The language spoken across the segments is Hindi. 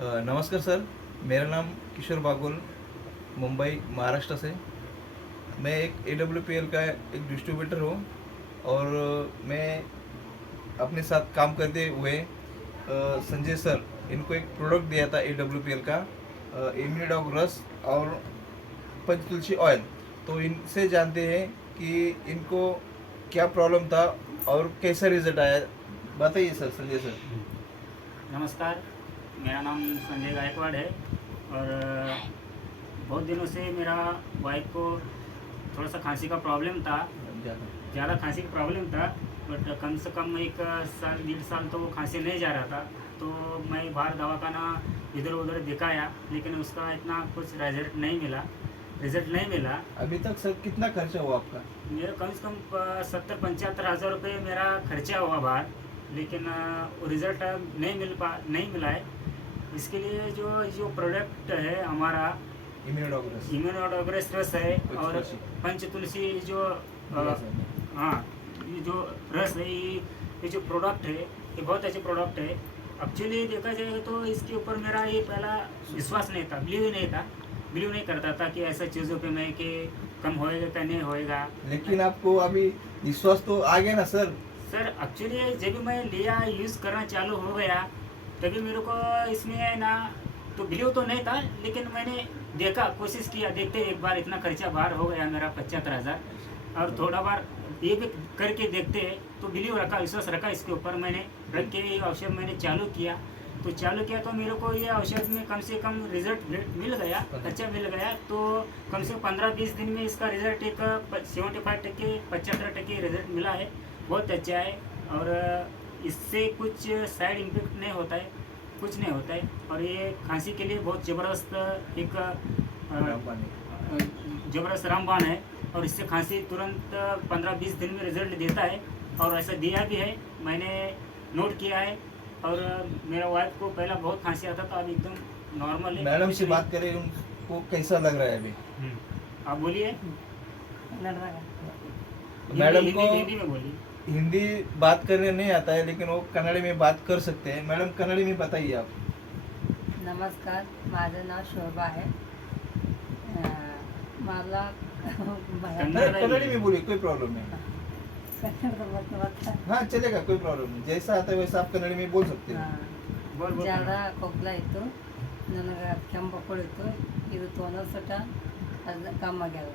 नमस्कार सर, मेरा नाम किशोर बागुल, मुंबई महाराष्ट्र से। मैं एक AWPL का एक डिस्ट्रीब्यूटर हूँ और मैं अपने साथ काम करते हुए संजय सर इनको एक प्रोडक्ट दिया था AWPL का, इम्यूनिडॉग रस और पंचतुलसी ऑयल। तो इनसे जानते हैं कि इनको क्या प्रॉब्लम था और कैसा रिजल्ट आया। बताइए सर, संजय सर। नमस्कार, मेरा नाम संजय गायकवाड़ है और बहुत दिनों से मेरा वाइफ को थोड़ा सा खांसी का प्रॉब्लम था। ज़्यादा खांसी का प्रॉब्लम था, बट कम से कम एक साल 1.5 साल तो वो खांसी नहीं जा रहा था। तो मैं बाहर दवाखाना इधर उधर दिखाया, लेकिन उसका इतना कुछ रिजल्ट नहीं मिला। अभी तक सर कितना खर्चा हुआ आपका? मेरा कम से कम 70-75 हज़ार रुपये मेरा खर्चा हुआ बाहर, लेकिन वो रिज़ल्ट नहीं मिला है। इसके लिए जो जो प्रोडक्ट है हमारा इम्यूनोडोग्रेस रस है और पंचतुलसी जो हाँ, ये जो रस है, ये जो प्रोडक्ट है, ये बहुत अच्छे प्रोडक्ट है। एक्चुअली देखा जाए तो इसके ऊपर मेरा ये पहला विश्वास नहीं था, बिलीव नहीं करता था कि ऐसा चीज़ों पे मैं कि कम होएगा क्या नहीं होएगा। लेकिन आपको अभी विश्वास तो आ गया ना सर? सर एक्चुअली जब मैं लिया, यूज़ करना चालू हो गया, तभी मेरे को इसमें है ना, तो बिलीव तो नहीं था, लेकिन मैंने देखा, कोशिश किया, देखते एक बार इतना खर्चा बाहर हो गया मेरा 75,000, और थोड़ा बार ये भी करके देखते तो बिलीव रखा, विश्वास रखा इसके ऊपर। मैंने रख के ये औषध मैंने चालू किया तो मेरे को ये औषध में कम से कम रिजल्ट मिल गया, अच्छा मिल गया। तो कम से कम 15-20 दिन में इसका रिजल्ट एक 75% 75% रिजल्ट मिला है। बहुत अच्छा है और इससे कुछ साइड इम्पैक्ट नहीं होता है, कुछ नहीं होता है। और ये खांसी के लिए बहुत ज़बरदस्त एक ज़बरदस्त रामबाण है, और इससे खांसी तुरंत 15-20 दिन में रिजल्ट देता है, और ऐसा दिया भी है, मैंने नोट किया है। और मेरा वाइफ को पहला बहुत खांसी आता था, अभी एकदम नॉर्मल है। मैडम से बात करें, उनको कैसा लग रहा है अभी? आप बोलिए। मैडम को हिंदी में बोलिए। हिंदी बात करने नहीं आता है, लेकिन वो कन्नड़ में बात कर सकते हैं। मैडम कन्नड़ में बताइए आप। नमस्कार, माझं नाव शोभा आहे. मला कन्नड़ी में बोलिए, कोई प्रॉब्लम नहीं। हाँ चलेगा, कोई प्रॉब्लम नहीं। जैसा आता है वैसा आप कन्नड़ी में बोल सकते हैं। बोल बोल ಜ್ವರ ಕೊಪ್ಪಳ ಇತ್ತು, ನನಗೆ ಕೆಮ್ಮು ಬಕ್ಕಳು ಇತ್ತು. ಇದು ತೊಗೊಂಡ್ಸಟ ಅದು ಕಮ್ಮಾಗ್ಯದ.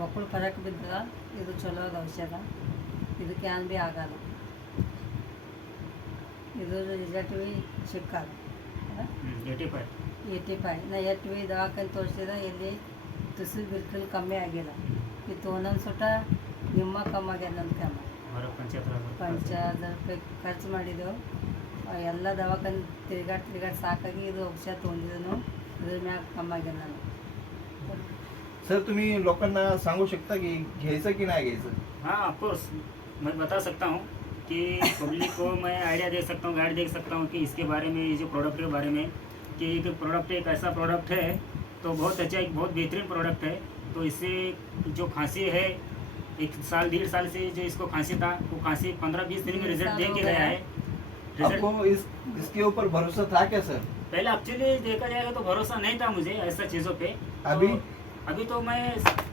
ಮಕ್ಕಳು ಫರಕ್ ಬಿದ್ದದ. ಇದು ಚಲೋ ಅದ ಔಷಧ, ಇದು ಕ್ಯಾನ್ ಬಿ ಆಗಲ್ಲ. ಇದು ರಿಸಲ್ಟ್ ಬಿ ಸಿಕ್ಕಲ್ಲ. 85 ನಾ ಎಷ್ಟು ಬಿ ದವಾಖಾನೆ ತೋರಿಸಿದ, ಇಲ್ಲಿ ತುಸು ಬಿಲ್ಕುಲ್ ಕಮ್ಮಿ ಆಗಿಲ್ಲ. ಇದು ತೊಗೊಂಡ್ಸಟ ನಿಮ್ಮ ಕಮ್ಮಾಗ್ಯದ, ನನ್ನ ಕೆಮ್ಮು. 75,000 ರೂಪಾಯಿ ಖರ್ಚು ಮಾಡಿದೆವು. ಎಲ್ಲ ದವಾಖಾನೆ ತಿರುಗಾಡಿ ಸಾಕಾಗಿ ಇದು ಔಷಧ ತೊಗೊಂಡಿದ್ದೆನು. ಇದ್ರ ಮ್ಯಾಗ ಕಮ್ಮಾಗ್ಯದ ನಾನು. सर तुम्ही लोकांना सांगू शकता की घ्यायचं की नाही घ्यायचं? हाँ, ऑफकोर्स मैं बता सकता हूँ कि पब्लिक को मैं आइडिया दे सकता हूँ, गाइड दे सकता हूँ कि इसके बारे में, ये जो प्रोडक्ट के बारे में, कि एक प्रोडक्ट एक ऐसा प्रोडक्ट है तो बहुत अच्छा, एक बहुत बेहतरीन प्रोडक्ट है। तो इससे जो खांसी है, 1 साल 1.5 साल से जो इसको खांसी था, वो खांसी 15-20 दिन में रिजल्ट दे के गया है। आपको इसके ऊपर भरोसा था क्या सर? पहले एक्चुअली देखा जाएगा तो भरोसा नहीं था मुझे ऐसा चीज़ों पे। अभी तो मैं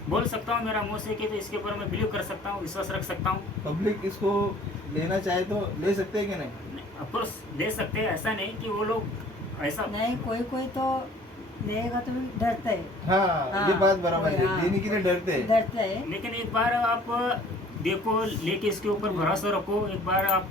बोल सकता हूँ मेरा मुँह से कि तो इसके ऊपर मैं बिलीव कर सकता हूँ, विश्वास रख सकता हूँ। पब्लिक इसको लेना चाहे तो ले सकते हैं कि नहीं? ऑफकोर्स ले सकते हैं, ऐसा नहीं कि वो लोग ऐसा नहीं, कोई तो लेगा तो भी डरता है. हाँ, ये बात बराबर है, लेने के लिए डरते हैं। लेकिन एक बार आप देखो, लेके इसके ऊपर भरोसा रखो, एक बार आप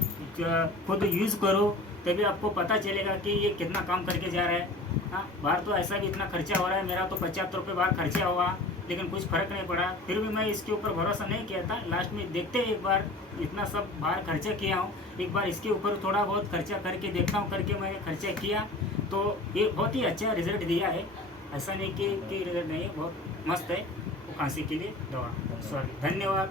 खुद यूज़ करो, तभी आपको पता चलेगा कि ये कितना काम करके जा रहा है। हाँ, बाहर तो ऐसा भी इतना खर्चा हो रहा है, मेरा तो 75 रुपये बाहर खर्चा हुआ, लेकिन कुछ फ़र्क नहीं पड़ा। फिर भी मैं इसके ऊपर भरोसा नहीं किया था। लास्ट में देखते एक बार, इतना सब बाहर खर्चा किया हूँ, एक बार इसके ऊपर थोड़ा बहुत खर्चा करके देखता हूँ, करके मैंने खर्चा किया तो ये बहुत ही अच्छा रिजल्ट दिया है। ऐसा नहीं कि रिजल्ट नहीं है, बहुत मस्त है वो खांसी के लिए दवा। सॉरी, धन्यवाद।